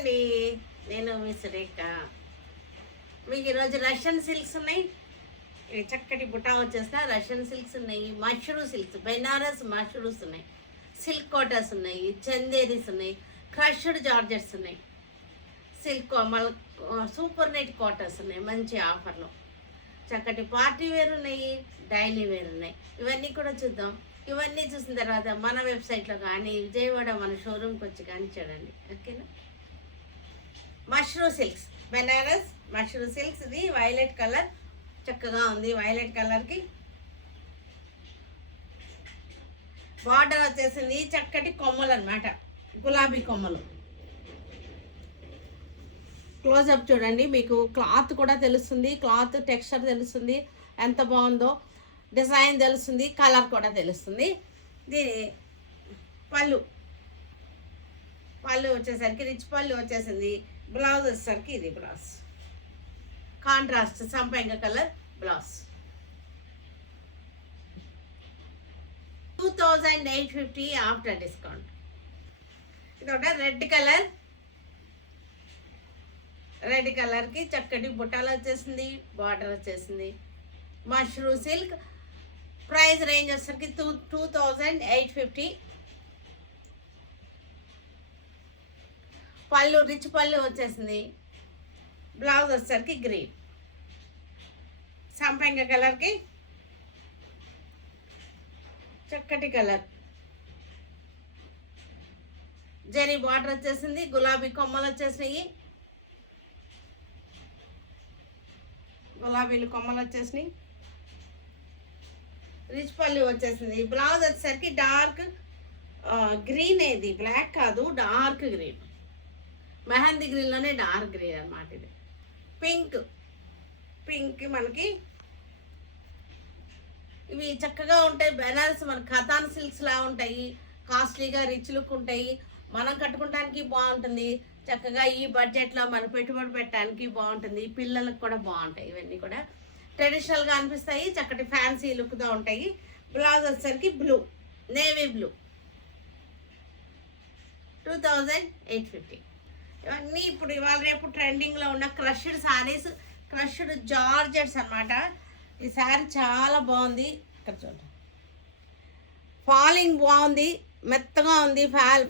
అండి. నేను మీ సురేఖ. మీకు ఈరోజు రష్యన్ సిల్క్స్ ఉన్నాయి. ఇవి చక్కటి బుటా వచ్చేసిన రష్యన్ సిల్క్స్ ఉన్నాయి. మష్రూ సిల్క్స్, బెనారస్ మష్రూస్ ఉన్నాయి. సిల్క్ కోటర్స్ ఉన్నాయి. చందేరీస్ ఉన్నాయి. క్రష్డ్ జార్జెట్స్ ఉన్నాయి. సిల్క్ సూపర్ నెట్ కోటర్స్ ఉన్నాయి మంచి ఆఫర్లో. చక్కటి పార్టీ వేర్ ఉన్నాయి, డైలీ వేర్ ఉన్నాయి. ఇవన్నీ కూడా చూద్దాం. ఇవన్నీ చూసిన తర్వాత మన వెబ్సైట్లో కానీ విజయవాడ మన షోరూమ్కి వచ్చి కానీ చూడండి. ఓకేనా? Mashru silks, Banaras mashru silks. ఇది వైలెట్ కలర్ చక్కగా ఉంది. వైలెట్ కలర్కి బార్డర్ వచ్చేసింది. చక్కటి కొమ్మలు అన్నమాట, గులాబీ కొమ్మలు. క్లోజప్ చూడండి, మీకు క్లాత్ కూడా తెలుస్తుంది. క్లాత్ టెక్స్చర్ తెలుస్తుంది ఎంత బాగుందో. డిజైన్ తెలుస్తుంది, కలర్ కూడా తెలుస్తుంది. దీని పళ్ళు వచ్చేసరికి రిచ్ పళ్ళు వచ్చేసింది. బ్లౌజ్ వచ్చేసరికి ఇది బ్లౌజ్ కాంట్రాస్ట్ సంపంగ కలర్ బ్లౌజ్. 2850 after discount. ఇది ఒక రెడ్ కలర్కి చక్కటి బుట్టాలు వచ్చేసింది, బార్డర్ వచ్చేసింది. మష్రూ సిల్క్. ప్రైస్ రేంజ్ వచ్చేసరికి 2850. పళ్ళు రిచ్ పళ్ళు వచ్చేసింది. బ్లౌజ్ వచ్చేసరికి గ్రీన్ సంపంగ కలర్కి చక్కటి కలర్. జరీ బార్డర్ వచ్చేసింది. గులాబీ కొమ్మలు వచ్చేసినాయి. గులాబీలు కొమ్మలు వచ్చేసినాయి. రిచ్ పళ్ళు వచ్చేసింది. బ్లౌజ్ వచ్చేసరికి డార్క్ గ్రీన్. ఇది బ్లాక్ కాదు, డార్క్ గ్రీన్. మెహందీ గ్రీన్లోనే డార్క్ గ్రీన్ అన్నమాట. ఇది పింక్ మనకి ఇవి చక్కగా ఉంటాయి. బెనారస్ మన ఖతాన్ సిల్క్స్ లా ఉంటాయి. కాస్ట్లీగా రిచ్ లుక్ ఉంటాయి. మనం కట్టుకోవడానికి బాగుంటుంది. చక్కగా ఈ బడ్జెట్లో మన పెట్టుబడి పెట్టడానికి బాగుంటుంది. పిల్లలకు కూడా బాగుంటాయి. ఇవన్నీ కూడా ట్రెడిషనల్గా అనిపిస్తాయి. చక్కటి ఫ్యాన్సీ లుక్తో ఉంటాయి. బ్లౌజ్ వచ్చేసరికి బ్లూ, నేవీ బ్లూ. 2850. ఇవన్నీ ఇప్పుడు ఇవాళ రేపు ట్రెండింగ్లో ఉన్న క్రష్డ్ శారీస్, క్రష్డ్ జార్జెట్స్ అన్నమాట. ఈ శారీ చాలా బాగుంది. ఇక్కడ చూడండి, ఫాలింగ్ బాగుంది, మెత్తగా ఉంది.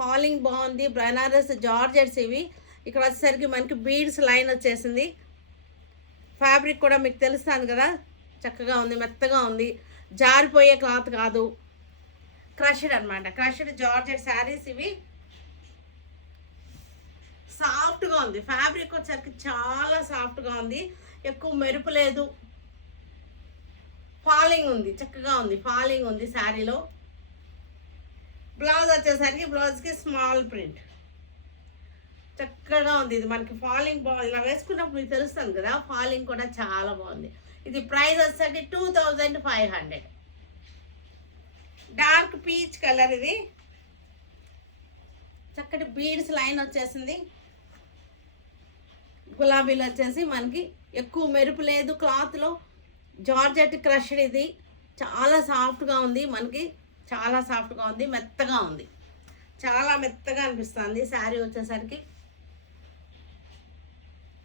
ఫాలింగ్ బాగుంది. బెనారస్ జార్జెట్స్ ఇవి. ఇక్కడ వచ్చేసరికి మనకి బీడ్స్ లైన్ వచ్చేసింది. ఫ్యాబ్రిక్ కూడా మీకు తెలుస్తాను కదా, చక్కగా ఉంది, మెత్తగా ఉంది. జారిపోయే క్లాత్ కాదు, క్రష్డ్ అనమాట. క్రష్డ్ జార్జెట్ శారీస్ ఇవి. సాఫ్ట్గా ఉంది. ఫ్యాబ్రిక్ వచ్చేసరికి చాలా సాఫ్ట్గా ఉంది. ఎక్కువ మెరుపు లేదు. ఫాలింగ్ ఉంది, చక్కగా ఉంది. ఫాలింగ్ ఉంది శారీలో. బ్లౌజ్ వచ్చేసరికి బ్లౌజ్కి స్మాల్ ప్రింట్ చక్కగా ఉంది. ఇది మనకి ఫాలింగ్ బాగుంది. ఇలా వేసుకున్నప్పుడు మీకు తెలుస్తుంది కదా, ఫాలింగ్ కూడా చాలా బాగుంది. ఇది ప్రైస్ వచ్చేసరికి 2500. Dark peach colour. ఇది చక్కటి బీడ్స్ లైన్ వచ్చేసింది. గులాబీలు వచ్చేసి మనకి ఎక్కువ మెరుపు లేదు క్లాత్లో. Georgette crushed. ఇది చాలా సాఫ్ట్గా ఉంది. మనకి చాలా సాఫ్ట్గా ఉంది, మెత్తగా ఉంది. చాలా మెత్తగా అనిపిస్తుంది శారీ వచ్చేసరికి.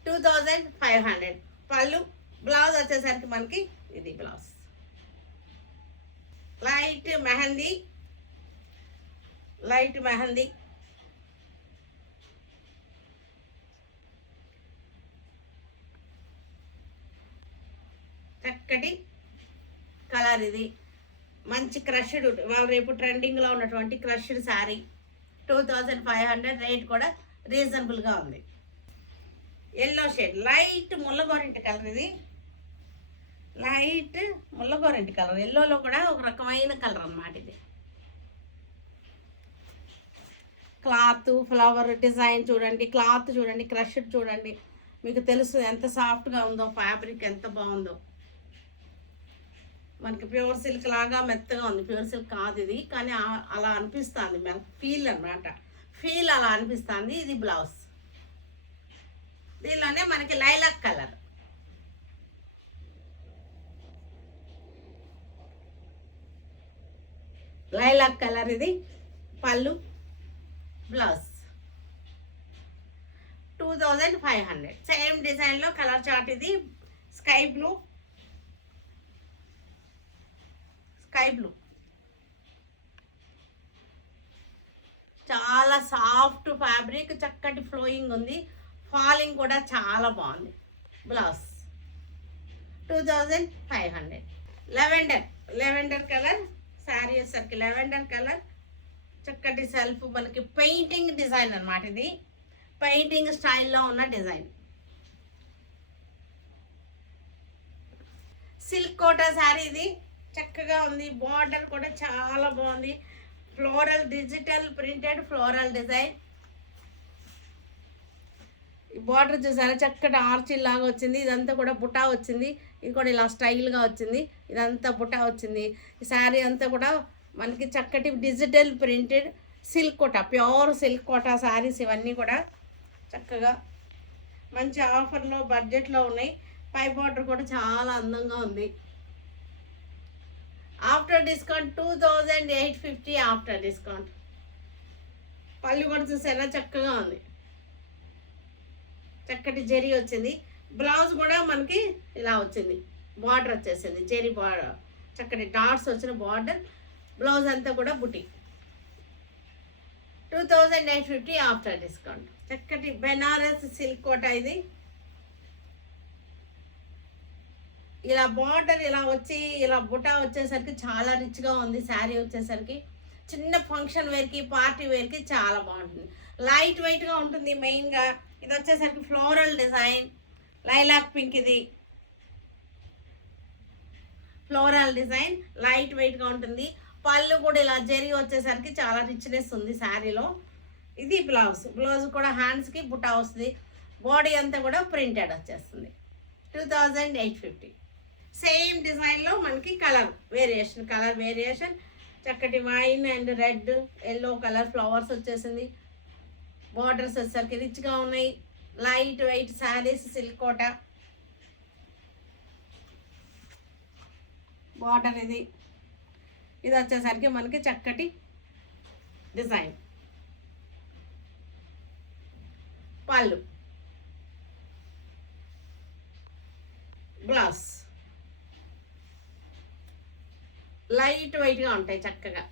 2500. పళ్ళు. బ్లౌజ్ వచ్చేసరికి మనకి ఇది బ్లౌజ్ లైట్ మెహందీ. చక్కటి కలర్. ఇది మంచి క్రష్డ్, వాళ్ళ రేపు ట్రెండింగ్లో ఉన్నటువంటి క్రష్డ్ శారీ. 2500. రేట్ కూడా రీజనబుల్గా ఉంది. ఎల్లో షేడ్, లైట్ ముల్లగోరింటి కలర్. ఇది లైట్ ముల్లగోరింటి కలర్. ఎల్లోలో కూడా ఒక రకమైన కలర్ అన్నమాట. ఇది క్లాత్, ఫ్లవర్ డిజైన్ చూడండి, క్లాత్ చూడండి, క్రష్డ్ చూడండి. మీకు తెలుసు ఎంత సాఫ్ట్గా ఉందో, ఫ్యాబ్రిక్ ఎంత బాగుందో. మనకి ప్యూర్ సిల్క్ లాగా మెత్తగా ఉంది. ప్యూర్ సిల్క్ కాదు ఇది, కానీ అలా అనిపిస్తుంది. మనకి ఫీల్ అన్నమాట. ఫీల్ అలా అనిపిస్తుంది. ఇది బ్లౌజ్. దీనిలోనే మనకి లైలాక్ కలర్. ఇది పళ్ళు, బ్లౌజ్. 2500. సేమ్ డిజైన్లో కలర్ చార్ట్ ఇది. స్కై బ్లూ చాలా సాఫ్ట్ ఫ్యాబ్రిక్, చక్కటి ఫ్లోయింగ్ ఉంది. ఫాలింగ్ కూడా చాలా బాగుంది. బ్లౌజ్ 2500. లెవెండర్ కలర్ శారీ వచ్చేసరికి లెవెండర్ కలర్, చక్కటి సెల్ఫ్, మనకి పెయింటింగ్ డిజైన్ అనమాట. ఇది పెయింటింగ్ స్టైల్లో ఉన్న డిజైన్. సిల్క్ కోటా శారీ ఇది, చక్కగా ఉంది. బార్డర్ కూడా చాలా బాగుంది. Floral digital printed floral design. ఈ బార్డర్ చూసారా, చక్కటి ఆర్చిల్ లాగా వచ్చింది. ఇదంతా కూడా బుటా వచ్చింది. ఇది కూడా ఇలా స్టైల్గా వచ్చింది. ఇదంతా బుటా వచ్చింది. ఈ శారీ అంతా కూడా మనకి చక్కటి digital printed silk Kota, pure silk Kota saris ఇవన్నీ కూడా చక్కగా మంచి ఆఫర్లో బడ్జెట్లో ఉన్నాయి. పై బార్డర్ కూడా చాలా అందంగా ఉంది. After discount 2850. After discount. పళ్ళు కూడా చూసారా, చక్కగా ఉంది. చక్కటి జరీ వచ్చింది. బ్లౌజ్ కూడా మనకి ఇలా వచ్చింది. బార్డర్ వచ్చేసింది, జరీ బార్డర్, చక్కటి డాట్స్ వచ్చిన బార్డర్. బ్లౌజ్ అంతా కూడా బుటీ. 2850 ఆఫ్టర్ డిస్కౌంట్. చక్కటి బెనారస్ సిల్క్ కోటా ఇది. ఇలా బార్డర్ ఇలా వచ్చి ఇలా బుటా వచ్చేసరికి చాలా రిచ్గా ఉంది. శారీ వచ్చేసరికి చిన్న ఫంక్షన్ వేర్కి, పార్టీ వేర్కి చాలా బాగుంటుంది. లైట్ వెయిట్గా ఉంటుంది. మెయిన్గా ఇది వచ్చేసరికి ఫ్లోరల్ డిజైన్, లైలాక్ పింక్. ఇది ఫ్లోరల్ డిజైన్, లైట్ వెయిట్గా ఉంటుంది. పళ్ళు కూడా ఇలా జరీ వచ్చేసరికి చాలా రిచ్నెస్ ఉంది శారీలో. ఇది బ్లౌజ్ కూడా హ్యాండ్స్కి బుటా వస్తుంది. బాడీ అంతా కూడా ప్రింటెడ్ వచ్చేస్తుంది. 2850. సేమ్ డిజైన్లో మనకి కలర్ వేరియేషన్ చక్కటి wine and red, yellow colour flowers వచ్చేసింది. బార్డర్స్ వచ్చేసరికి రిచ్గా ఉన్నాయి. Light weight saris, silk Kota border. ఇది వచ్చేసరికి మనకి చక్కటి డిజైన్. పళ్ళు, బ్లౌజ్ లైట్ వెయిట్గా ఉంటాయి చక్కగా.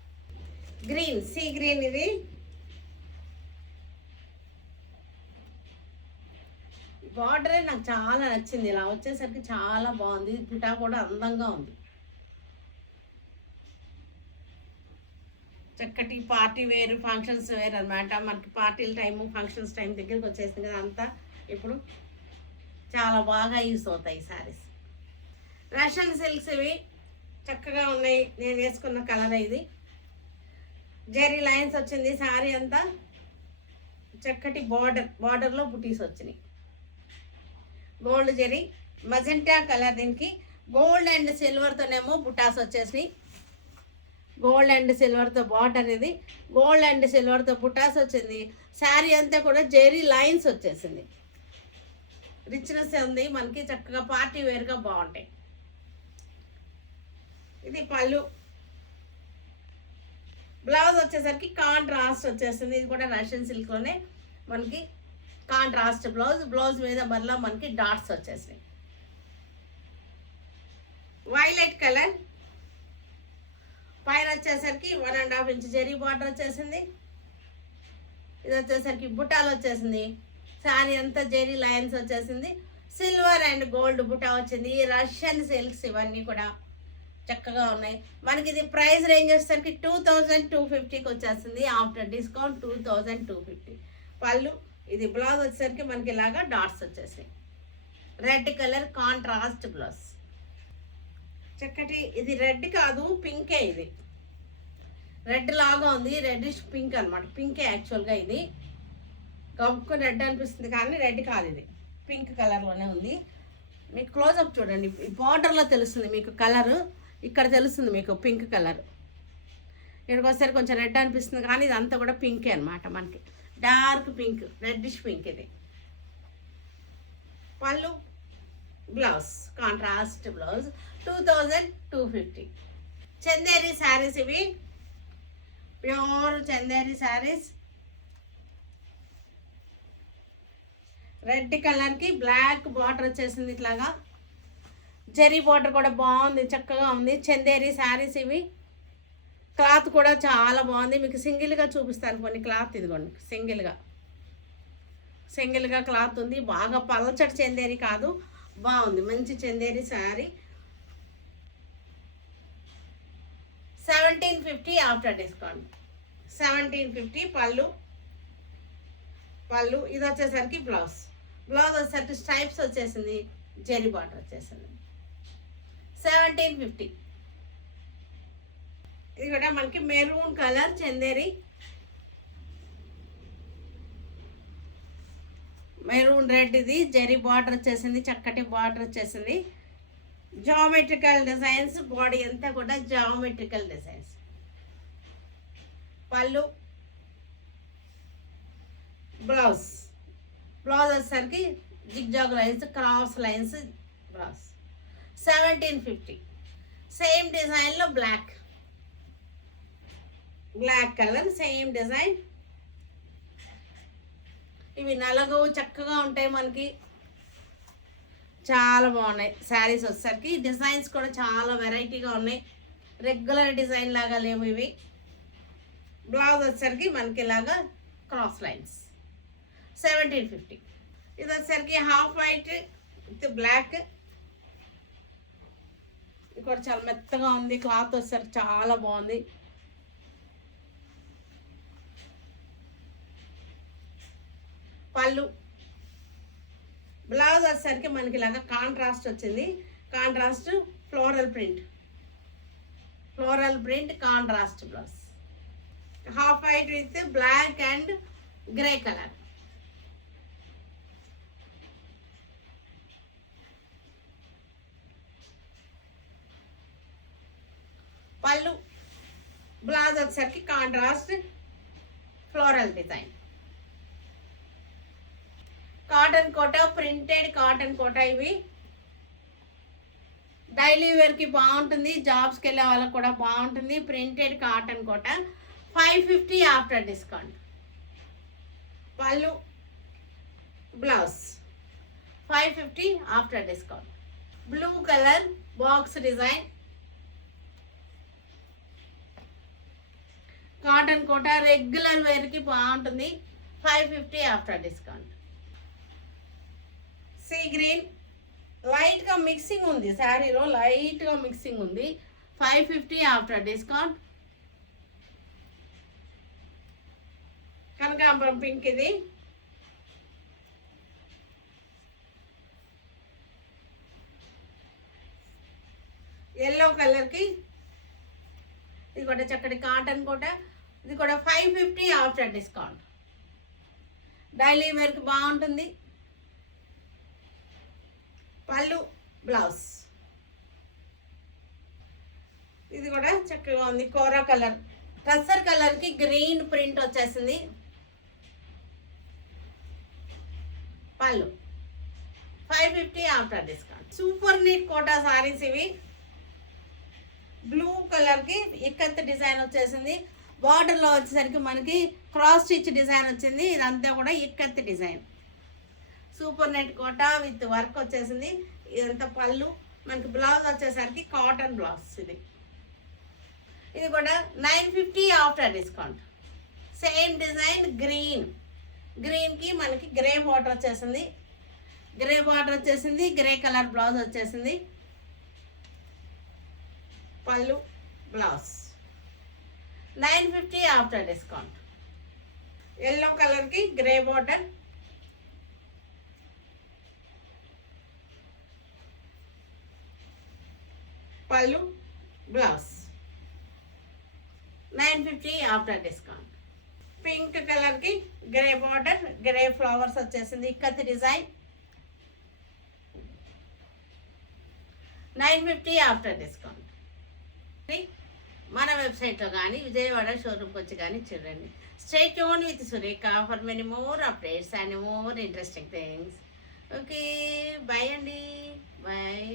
Green, sea green. ఇది బార్డరే నాకు చాలా నచ్చింది. ఇలా వచ్చేసరికి చాలా బాగుంది. బుటా కూడా అందంగా ఉంది. చక్కటి పార్టీ వేర్, ఫంక్షన్స్ వేర్ అనమాట. మనకి పార్టీల టైము, ఫంక్షన్స్ టైం దగ్గరికి వచ్చేసింది కదా, అంతా ఇప్పుడు చాలా బాగా యూస్ అవుతాయి శారీస్. రష్యన్ సిల్క్స్ ఇవి చక్కగా ఉన్నాయి. నేను వేసుకున్న కలర్ ఇది. జెరీ లైన్స్ వచ్చింది శారీ అంతా. చక్కటి బార్డర్లో బుటీస్ వచ్చినాయి. Gold zari, magenta colour. దీనికి గోల్డ్ అండ్ సిల్వర్తోనేమో బుటాస్ వచ్చేసినాయి. గోల్డ్ అండ్ సిల్వర్తో బార్డర్. ఇది గోల్డ్ అండ్ సిల్వర్తో బుటాస్ వచ్చింది. శారీ అంతా కూడా జెరీ లైన్స్ వచ్చేసింది. రిచ్నెస్ ఉంది మనకి. చక్కగా పార్టీ వేర్గా బాగుంటాయి. ఇది పళ్ళు. బ్లౌజ్ వచ్చేసరికి కాంట్రాస్ట్ వచ్చేసింది. ఇది కూడా రష్యన్ సిల్క్లోనే మనకి కాంట్రాస్ట్ బ్లౌజ్ మీద మళ్ళీ మనకి డాట్స్ వచ్చేసినాయి. Violet colour. పైన వచ్చేసరికి 1.5 ఇంచ్ జెరీ బార్డర్ వచ్చేసింది. ఇది వచ్చేసరికి బుటాలు వచ్చేసింది. శారీ అంతా జెరీ లైన్స్ వచ్చేసింది. సిల్వర్ అండ్ గోల్డ్ బుటా వచ్చింది. రష్యన్ సిల్క్స్ ఇవన్నీ కూడా చక్కగా ఉన్నాయి. మనకి ఇది ప్రైస్ రేంజ్ వచ్చేసరికి 2250కి వచ్చేస్తుంది. After discount 2250. పళ్ళు. ఇది బ్లౌజ్ వచ్చేసరికి మనకి ఇలాగా డాట్స్ వచ్చేసాయి. Red colour contrast blouse. చక్కటి, ఇది రెడ్ కాదు, పింకే. ఇది రెడ్ లాగా ఉంది. రెడ్డిష్ పింక్ అనమాట. పింకే యాక్చువల్గా. ఇది గబ్బుకు రెడ్ అనిపిస్తుంది కానీ రెడ్ కాదు, ఇది పింక్ కలర్లోనే ఉంది. మీకు క్లోజప్ చూడండి. బార్డర్లో తెలుస్తుంది మీకు కలరు. ఇక్కడ తెలుస్తుంది మీకు పింక్ కలర్. ఇక్కడికి వస్తే కొంచెం రెడ్ అనిపిస్తుంది కానీ ఇదంతా కూడా పింకే అనమాట. మనకి డార్క్ పింక్, రెడ్డిష్ పింక్. ఇది పళ్ళు, blouse contrast blouse. 2250. Chanderi saris ఇవి, ప్యూర్ చందేరి శారీస్. రెడ్ కలర్కి బ్లాక్ బార్డర్ వచ్చేసింది ఇట్లాగా. జరీ బార్డర్ కూడా బాగుంది, చక్కగా ఉంది. చందేరి శారీస్ ఇవి. క్లాత్ కూడా చాలా బాగుంది. మీకు సింగిల్గా చూపిస్తాను కొన్ని క్లాత్. ఇదిగోండి సింగిల్గా క్లాత్ ఉంది. బాగా పలచటి చందేరి కాదు, బాగుంది. మంచి చందేరి శారీ. 1750 after discount. 1750 పళ్ళు. ఇది వచ్చేసరికి బ్లౌజ్ వచ్చేసరికి స్ట్రైప్స్ వచ్చేసింది, జరీ బార్డర్ వచ్చేసింది. 1750. ఇది కూడా మనకి maroon colour Chanderi, maroon red. ఇది జరీ బార్డర్ వచ్చేసింది, చక్కటి బార్డర్ వచ్చేసింది. జామెట్రికల్ డిజైన్స్, బాడీ అంతా కూడా జామెట్రికల్ డిజైన్స్. పళ్ళు, బ్లౌజ్ వచ్చేసరికి zigzag lines, cross lines blouse. 1750. Same డిజైన్లో బ్లాక్ కలర్, సేమ్ డిజైన్. ఇవి నలగు చక్కగా ఉంటాయి మనకి, చాలా బాగున్నాయి శారీస్ వచ్చేసరికి. డిజైన్స్ కూడా చాలా వెరైటీగా ఉన్నాయి, రెగ్యులర్ డిజైన్ లాగా లేవు ఇవి. బ్లౌజ్ వచ్చేసరికి మనకి ఇలాగా క్రాస్ లైన్స్. 1750. ఇది వచ్చేసరికి హాఫ్ వైట్ విత్ బ్లాక్. ఇది కూడా చాలా మెత్తగా ఉంది, క్లాత్ వచ్చేసరికి చాలా బాగుంది. పళ్ళు, బ్లౌజ్ వచ్చేసరికి మనకి ఇలాగా కాంట్రాస్ట్ వచ్చింది. Contrast floral print contrast blouse. Half white with black and grey colour. Pallu, blouse వచ్చేసరికి contrast floral design. Cotton Kota, printed cotton Kota. ఇవి డైలీ వేర్కి బాగుంటుంది, జాబ్స్కి వెళ్ళే వాళ్ళకి కూడా బాగుంటుంది. Printed cotton Kota. 550 after discount. Pallu, blouse 550 after discount. Blue colour box design, cotton Kota, regular వేర్కి బాగుంటుంది. 550 ఆఫ్టర్ డిస్కౌంట్. సీ గ్రీన్, లైట్గా మిక్సింగ్ ఉంది శారీలో, లైట్గా మిక్సింగ్ ఉంది. 550 ఆఫ్టర్ డిస్కౌంట్. కనకాంబరం పింక్. ఇది ఎల్లో కలర్కి, ఇది కూడా చక్కటి కాటన్ కోట. ఇది కూడా 550 ఆఫ్టర్ డిస్కౌంట్. డైలీ వేర్కి బాగుంటుంది. పళ్ళు, బ్లౌజ్. ఇది కూడా చక్కగా ఉంది, కోరా కలర్. టస్సర్ కలర్కి గ్రీన్ ప్రింట్ వచ్చేసింది. పళ్ళు 550 after discount. Super neat Kota saris ఇవి. బ్లూ కలర్కి ఇక్కత్ డిజైన్ వచ్చేసింది. బార్డర్లో వచ్చేసరికి మనకి క్రాస్ స్టిచ్ డిజైన్ వచ్చింది. ఇదంతా కూడా ikat design. Super net Kota with work వచ్చేసింది. ఇదంతా పళ్ళు. మనకి బ్లౌజ్ వచ్చేసరికి కాటన్ బ్లౌజ్. ఇది కూడా 950 ఆఫ్టర్ డిస్కౌంట్. సేమ్ డిజైన్ గ్రీన్కి మనకి గ్రే బార్డర్ వచ్చేసింది. గ్రే కలర్ బ్లౌజ్ వచ్చేసింది. పళ్ళు, బ్లౌజ్ 950 ఆఫ్టర్ డిస్కౌంట్. ఎల్లో కలర్కి గ్రే బార్డర్. పళ్ళు, బ్లౌజ్ 950 ఆఫ్టర్ డిస్కౌంట్. పింక్ కలర్కి గ్రే బార్డర్, గ్రే ఫ్లవర్స్ వచ్చేసింది. ఇక్కత్ డిజైన్. 950 after discount. మన వెబ్సైట్లో కానీ విజయవాడ షోరూమ్కి వచ్చి కానీ చూడండి. Stay tune with Surekha for many more updates and more interesting things. Okay, bye అండి, బాయ్.